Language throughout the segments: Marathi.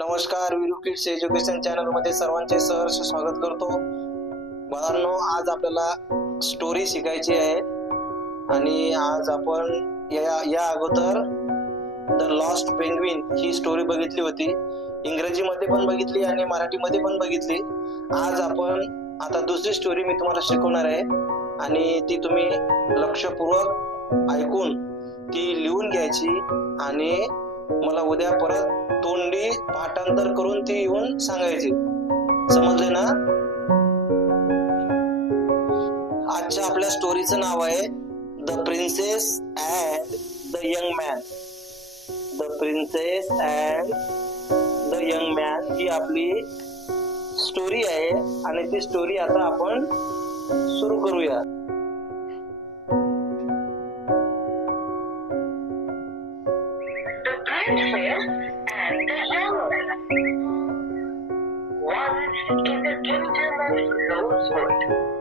नमस्कार विरू किड्स एज्युकेशन चॅनलमध्ये सर्वांचे सहर्ष स्वागत करतो. बाळांनो आज आपल्याला स्टोरी शिकायची आहे. आणि आज आपण या या अगोदर द लॉस्ट पेंग्विन ही स्टोरी बघितली होती. इंग्रजीमध्ये पण बघितली आणि मराठीमध्ये पण बघितली. आज आपण आता दुसरी स्टोरी मी तुम्हाला शिकवणार आहे. आणि ती तुम्ही लक्षपूर्वक ऐकून ती लिहून घ्यायची. आणि मला उद्या परत तोंडी पाठांतर करून ती येऊन सांगायची. समजले ना? आजच्या आपल्या स्टोरीचं नाव आहे the princess and the young man. The princess and the young man ही आपली स्टोरी आहे आणि ती स्टोरी आता आपण सुरू करूया. And man. Once in the kingdom of Rosewood,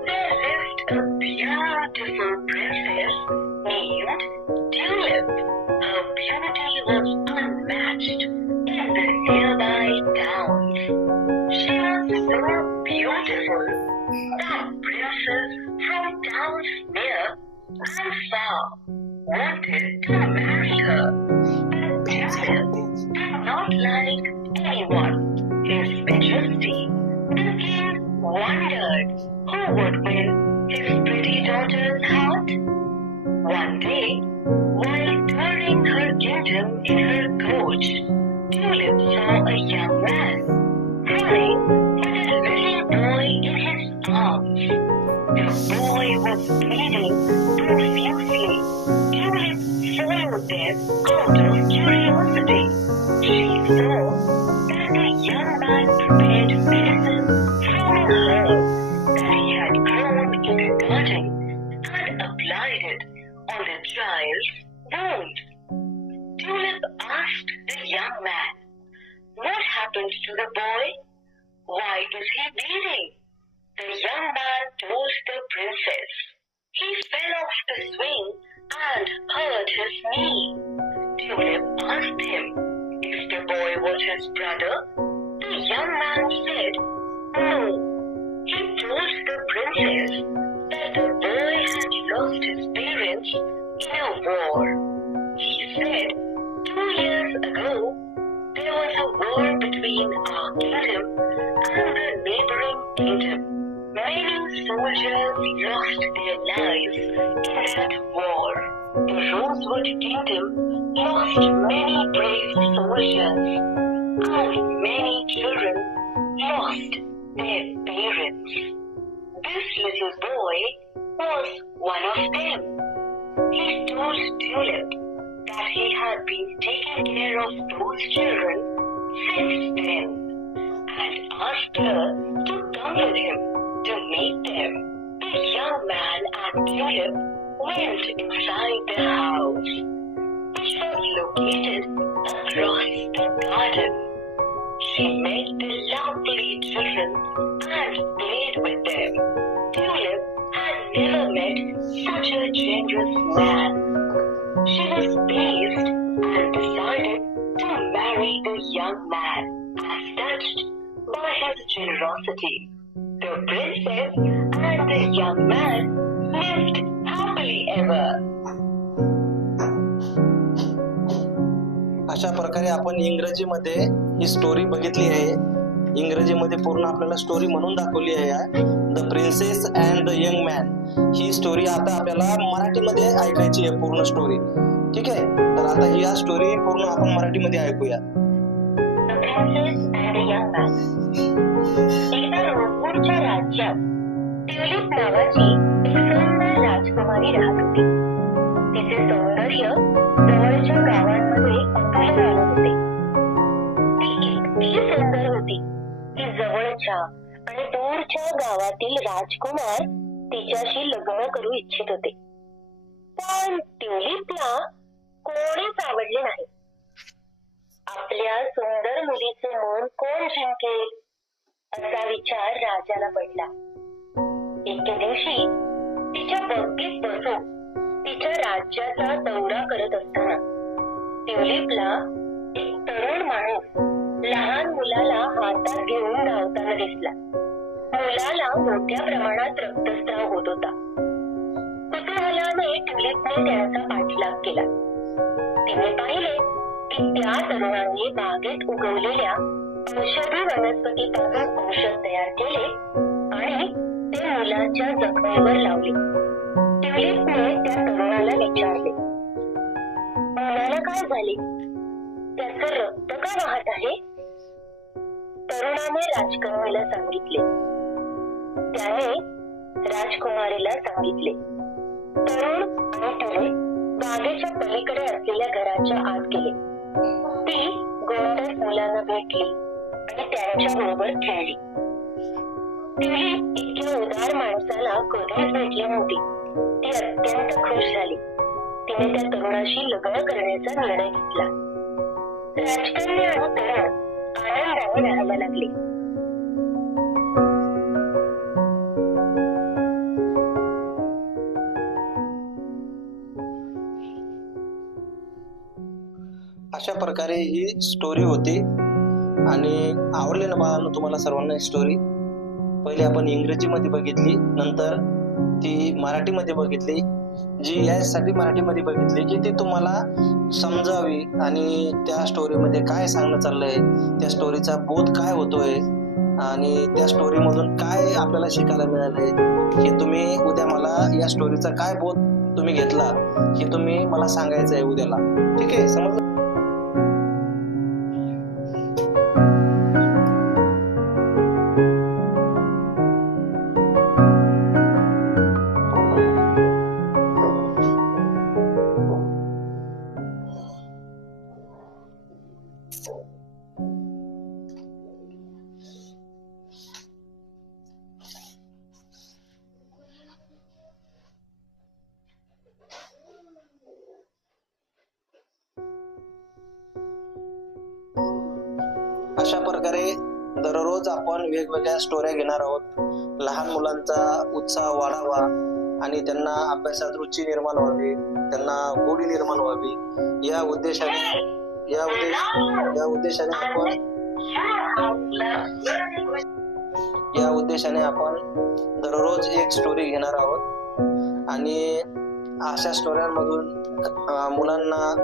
there lived a beautiful princess named Tulip. Her beauty was unmatched in the nearby towns. She was so beautiful that princes from towns near and far wanted to marry her. Anyone. His majesty, the king wondered who would win his pretty daughter's heart. One day, while touring her kingdom in her coach, Tulip saw a young man crying with a little boy in his arms. The boy was bleeding young man, What happened to the boy? Why is he bleeding? The young man told the princess. He fell off the swing and hurt his knee. Tulip asked him if the boy was his brother. The young man said, No. He told the princess that the boy had lost his parents in a war. Was a war between our kingdom and the neighboring kingdom. Many soldiers lost their lives in that war. The Rosewood Kingdom lost many brave soldiers, and many children lost their parents. This little boy was one of them. He told Tulip he had been taking care of those children since then and asked her to come with him to meet them. The young man and Tulip went inside the house, which was located across the garden. She met the lovely children and played with them. Tulip had never met such a generous man. She was pleased and decided to marry the young man as touched by his generosity. The princess and the young man lived happily ever. अशा प्रकारे आपण इंग्रजीमध्ये ही स्टोरी बघितली आहे इंग्रजीमध्ये पूर्ण आपल्याला स्टोरी म्हणून दाखवली आहे the princess and the young man he story आता आपल्याला मराठीमध्ये ऐकायची आहे पूर्ण स्टोरी ठीक आहे? तर आता ही या स्टोरी पूर्ण आपण मराठीमध्ये ऐकूया. एकदा रोजपूरच्या राज्यात ट्युलिप नावाची एक राजकुमारी राहत होती. तिचे सौंदर्य जवळच्या गावांमध्ये उतरलं आलं होते. ती इतकी सुंदर होती की जवळच्या दूरच्या गावातील राजकुमार तिच्याशी लग्न करू इच्छित होते. पण ट्युलिपला कोणीच आवडले नाही. आपल्या सुंदर मुलीचे मन कोण जिंकेल असा विचार राजाला पडला. एके दिवशी तिच्या बग्गीत बसून तिच्या राज्याचा दौरा करत असताना ट्युलिपला एक तरुण माणूस लहान मुलाला हातात घेऊन धावताना दिसला. मुलाला मोठ्या प्रमाणात रक्तस्राव होत होता. कुतूहलाने ट्युलिपने त्याचा पाठलाग केला. तिने पाहिले की त्या तरुणाने बागेत उगवलेल्या औषधी वनस्पतीपासून औषध तयार केले आणि ते मुलाच्या जखमेवर लावले. ट्युलिपने त्या तरुणाला विचारले मुलाला काय झाले? त्याचं रक्त का वाहत आहे? तरुणाने राजकन्याला सांगितले त्याने राजकुमारीला सांगितले. तरुण आणि टुलिप बागेच्या पलीकडे असलेल्या घराच्या आत गेले. ती गोंडस मुलांना भेटली आणि त्यांच्या बरोबर खेळली. तिने इतक्या उदार माणसाला कधीच भेटली नव्हती. ती अत्यंत खुश झाली. तिने त्या तरुणाशी लग्न करण्याचा निर्णय घेतला. राजकन्या आणि तरुण आनंदाने राहायला लागले. प्रकारे ही स्टोरी होती. आणि आवडली ना बाळांना तुम्हाला सर्वांना ही स्टोरी पहिले आपण इंग्रजीमध्ये बघितली नंतर ती मराठीमध्ये बघितली. जी यासाठी मराठीमध्ये बघितली की ती तुम्हाला समजावी आणि त्या स्टोरीमध्ये काय सांगणं चाललंय त्या स्टोरीचा बोध काय होतोय आणि त्या स्टोरीमधून काय आपल्याला शिकायला मिळालंय हे तुम्ही उद्या मला या स्टोरीचा काय बोध तुम्ही घेतला हे तुम्ही मला सांगायचं आहे उद्याला. ठीक आहे? समजलं? अशा प्रकारे दररोज आपण वेगवेगळ्या स्टोऱ्या घेणार आहोत. लहान मुलांचा उत्साह वाढावा आणि त्यांना अभ्यासात रुची निर्माण व्हावी त्यांना गोडी निर्माण व्हावी. या उद्देशाने या उद्देश या उद्देशाने आपण या उद्देशाने आपण दररोज एक स्टोरी घेणार आहोत. आणि अशा स्टोऱ्यांमधून मुलांना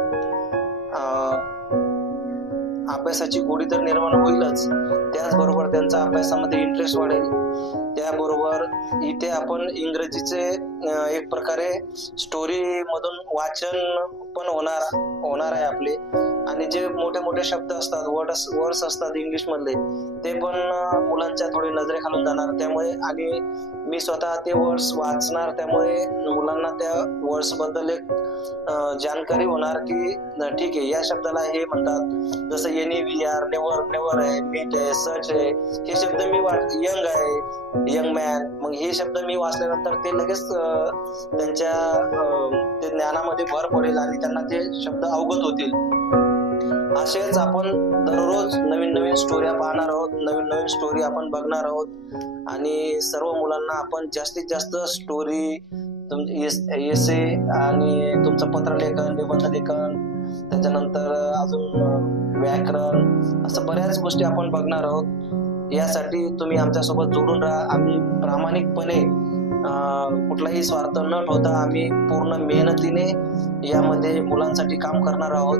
अभ्यासाची गोडी तर निर्माण होईलच. त्याचबरोबर त्यांचा अभ्यासामध्ये इंटरेस्ट वाढेल. त्याबरोबर इथे आपण इंग्रजीचे एक प्रकारे स्टोरी मधून वाचन पण होणार होणार आहे आपले. आणि जे मोठे मोठे शब्द असतात वर्ड्स वर्ड्स असतात इंग्लिश मधले ते पण मुलांच्या थोडे नजरेखालून जाणार. त्यामुळे आणि मी स्वतः ते वर्ड्स वाचणार त्यामुळे मुलांना त्या वर्ड्सबद्दल एक जानकारी होणार की ठीक आहे या शब्दाला हे म्हणतात. जसं any we are never never आहे मीट आहे सच आहे हे शब्द मी वाट यंग आहे यंग मॅन. मग हे शब्द मी वाचल्यानंतर ते लगेच त्यांच्या ते ज्ञानामध्ये भर पडेल आणि त्यांना ते शब्द अवगत होतील. असेच आपण दररोज नवीन नवीन स्टोऱ्या पाहणार आहोत नवीन नवीन स्टोरी आपण बघणार आहोत. आणि सर्व मुलांना आपण जास्तीत जास्त स्टोरी एसे आणि तुमचं पत्रलेखन निबंध लेखन त्याच्यानंतर अजून व्याकरण असं बऱ्याच गोष्टी आपण बघणार आहोत. यासाठी तुम्ही आमच्यासोबत जोडून राहा. आम्ही प्रामाणिकपणे कुठलाही स्वार्थ न ठेवता आम्ही पूर्ण मेहनतीने यामध्ये मुलांसाठी काम करणार आहोत.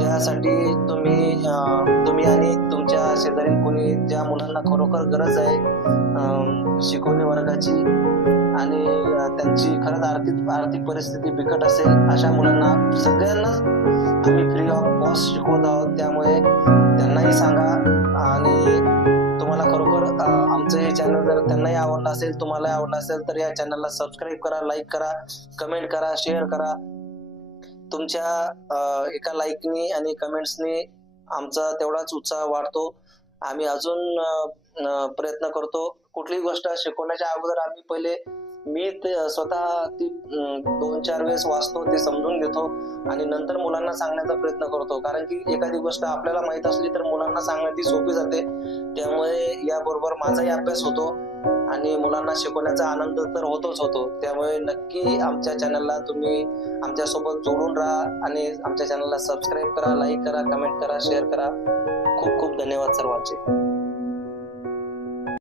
त्यासाठी तुम्ही तुम्ही आणि तुमच्या शेजारी कोणी ज्या मुलांना खरोखर गरज आहे शिकवणी वर्गाची. आणि त्यांची खरंच आर्थिक आर्थिक परिस्थिती बिकट असेल अशा मुलांना सगळ्यांनाच आम्ही फ्री ऑफ कॉस्ट शिकवत आहोत. त्यामुळे त्यांनाही सांगा आणि तुम्हाला खरोखर आमचं हे चॅनल जर त्यांनाही आवडलं असेल तुम्हाला आवडलं असेल तर या चॅनलला सबस्क्राईब करा लाईक करा कमेंट करा शेअर करा. तुमच्या एका लाईकनी आणि कमेंट्सनी आमचा तेवढाच उत्साह वाढतो. आम्ही अजून प्रयत्न करतो. कुठलीही गोष्ट शिकवण्याच्या अगोदर आम्ही पहिले मी ते स्वतः ती दोन चार वेळेस वाचतो ते समजून घेतो आणि नंतर मुलांना सांगण्याचा प्रयत्न करतो. कारण की एखादी गोष्ट आपल्याला माहीत असली तर मुलांना सांगणं ती सोपी जाते. त्यामुळे याबरोबर माझाही अभ्यास होतो आणि मुलांना शिकवण्याचा आनंद तर होतोच होतो. त्यामुळे नक्की आमच्या चॅनलला तुम्ही आमच्यासोबत जोडून राहा आणि आमच्या चॅनलला सबस्क्राईब करा लाईक करा कमेंट करा शेअर करा. खूप खूप धन्यवाद सर्वांचे.